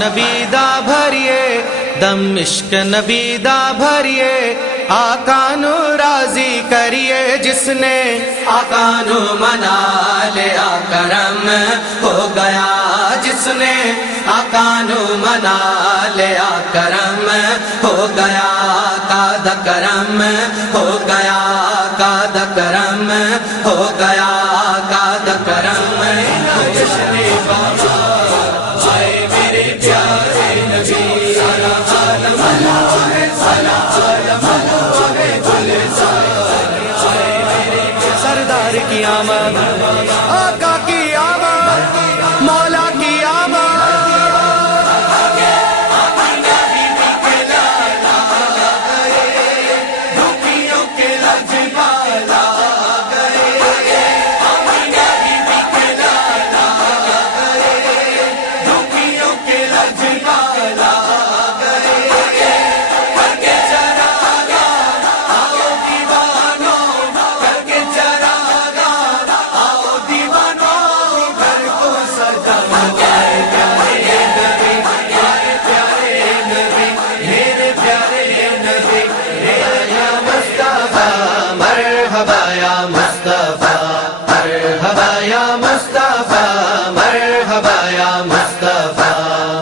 نبی دا بھریے دم عشق نبی دا بھریے آقا نو راضی کریے جس نے آقا نو منا لیا کرم ہو گیا جس نے آقا نو منا لیا کرم ہو گیا قاد کرم ہو گیا قاد کرم ہو گیا قاد کرم جشن بابا آئے میرے پیارے نبی سردار کی آمد آقا کی آمد مولا کی آمد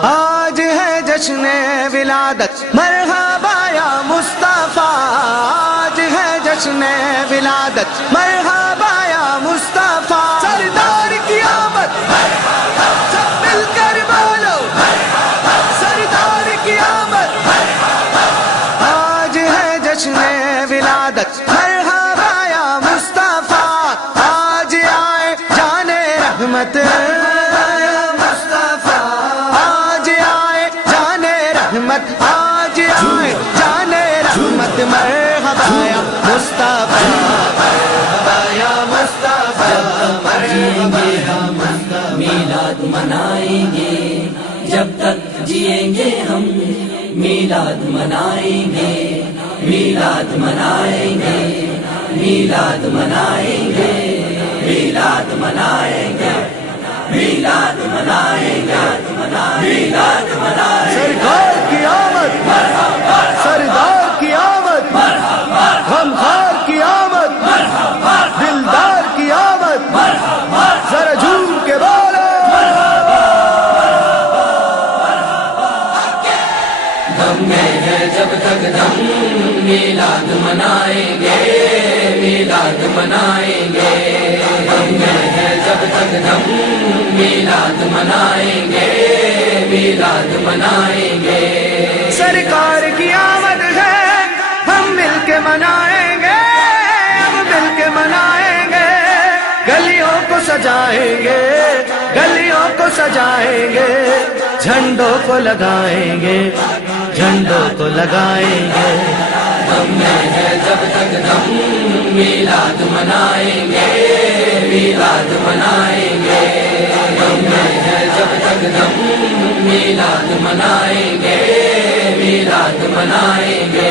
آج ہے جشن ولادت مرحبا یا مصطفیٰ آج ہے جشن ولادت مرحبا یا مصطفیٰ سردار کی آمد سب مل کر بولو سردار کی آمد آج ہے جشن ولادت مرحبا یا مصطفیٰ آج آئے جان رحمت آج آئے جان رحمت مرحبا یا مصطفیٰ مرحبا یا مصطفیٰ میلاد منائیں گے جب تک جئیں گے ہم میلاد منائیں گے میلاد منائیں گے میلاد منائیں گے میلاد منائیں گے میلاد منائیں گے میلاد منائیں گے سرکار کی آمد سردار کی آمد غمخوار کی آمد دلدار کی آمد ذرا جھوم کے بولو دم میں ہے جب تک دم میلاد منائیں گے میلاد منائیں گے دم میں ہے جب تک دم میلاد منائیں گے میلاد منائیں گے سرکار کی آمد ہے ہم مل کے منائیں گے ہم مل کے منائیں گے گلیوں کو سجائیں گے گلیوں کو سجائیں گے جھنڈوں کو لگائیں گے جھنڈوں کو لگائیں گے دم میں ہے جب تک دم میلاد منائیں گے میلاد منائیں گے دم میں ہے جب تک دم میلاد منائیں گے میلاد منائیں گے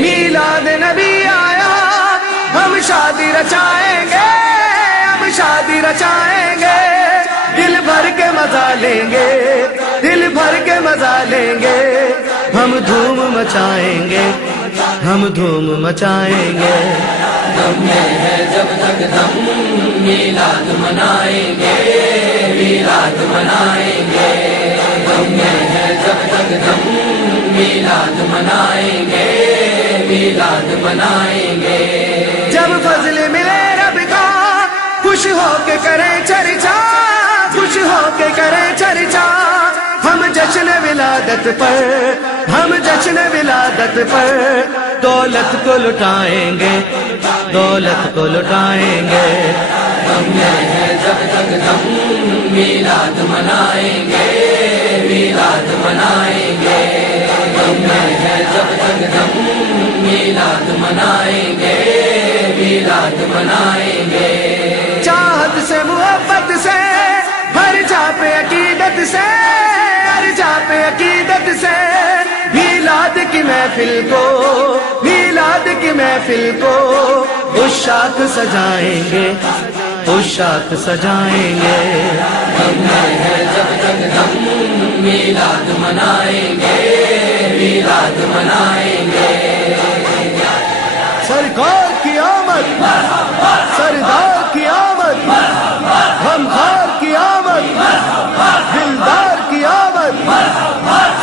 میلاد نبی آیا ہم شادی رچائیں گے ہم شادی رچائیں گے دل بھر کے مزہ لیں گے دل بھر کے مزہ لیں گے ہم دھوم مچائیں گے ہم دھوم مچائیں گے دم میں ہے جب تک دم میلاد منائیں گے میلاد منائیں گے دم میں ہے جب تک دم میلاد منائیں گے میلاد منائیں گے جب فضل ملے رب کا خوش ہو کے کریں چرچا خوش ہو کے کریں چرچا ہم جشن ولادت پر ہم جشن ولادت پر دولت کو لٹائیں گے دولت کو لٹائیں گے دم میں ہے جب تک دم میلاد منائیں گے میلاد منائیں گے دم میں ہے جب تک دم میلاد منائیں گے میلاد منائیں گے چاہت سے محبت سے ہر جا پہ عقیدت سے ہر جا پہ عقیدت سے میلاد کی محفل کو میلاد کی محفل کو عشاق سجائیں گے عشاق سجائیں گے دم میں ہے جب تک دم میلاد منائیں گے میلاد منائیں گے سرکار کی آمد سردار کی آمد غمخوار کی آمد دلدار کی آمد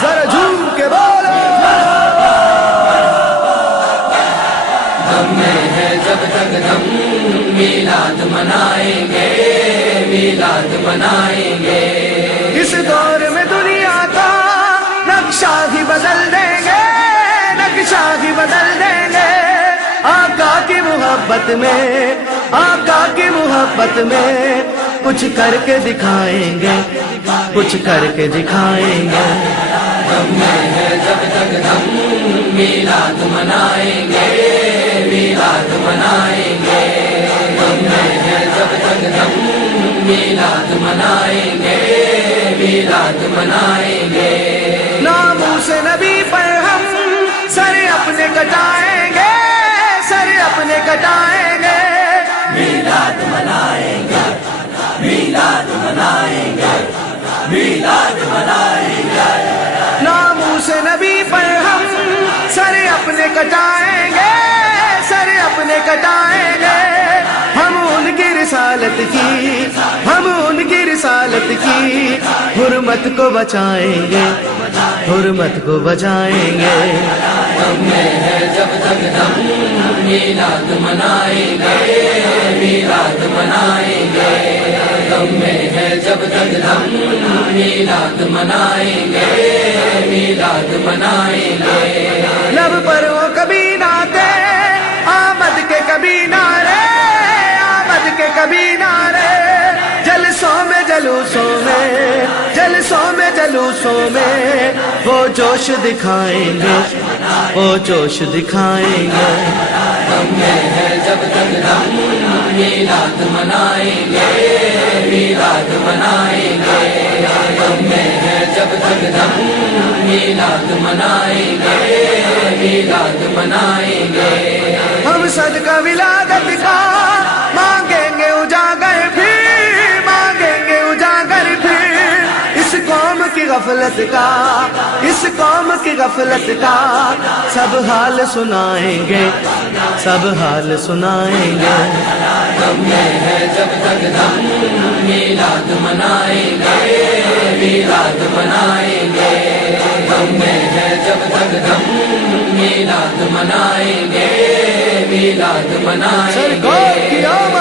ذرا جھوم کے بولو دم میں ہے جب تک دم میلاد منائیں گے میلاد منائیں گے اس دور میں دنیا کا نقشہ ہی بدل دیں گے نقشہ ہی بدل دیں گے آقا کی محبت میں آقا کی محبت میں کچھ کر کے دکھائیں گے کچھ کر کے دکھائیں گے دم میں ہے جب تک دم میلاد منائیں گے میلاد منائیں گے دم میں ہے جب تک دم میلاد منائیں گے میلاد منائیں گے ناموس نبی پر ہم سر اپنے کٹائیں گے سر اپنے کٹائیں گے میلاد منائیں گے میلاد منائیں گے میلاد منائیں گے ناموس نبی پر ہم سر اپنے کٹائیں گے سر اپنے کٹائیں گے ہم ان کی رسالت کی ہم ان کی رسالت کی حرمت کو بچائیں گے حرمت کو بچائیں گے دم میں ہے جب تک دم میلاد منائیں گے میلاد منائیں گے دم میں ہے جب تک دم میلاد منائیں گے میلاد منائیں گے لب پر وہ کبھی ناتے آمد کے کبھی نعرے آمد کے کبھی نعرے جلسوں میں جلوسوں میں جلسوں میں جلوسوں میں وہ جوش دکھائیں گے وہ جوش دکھائیں گے دم میں ہے جب تک دم میلاد منائیں گے میلاد منائیں گے دم میں ہے جب تک دم میلاد منائیں گے میلاد منائیں گے ہم صدقہ ولادت کا مانگیں گے اجاگر پھر مانگیں گے اجاگر پھر اس قوم کی غفلت کا اس قوم کی غفلت کا سب حال سنائیں گے سب حال سنائیں گے دم میں ہے جب تک دم میلاد منائیں گے میلاد منائیں گے دم میں ہے جب تک دم میلاد منائیں گے میلاد منائیں سرکار کی گے آمد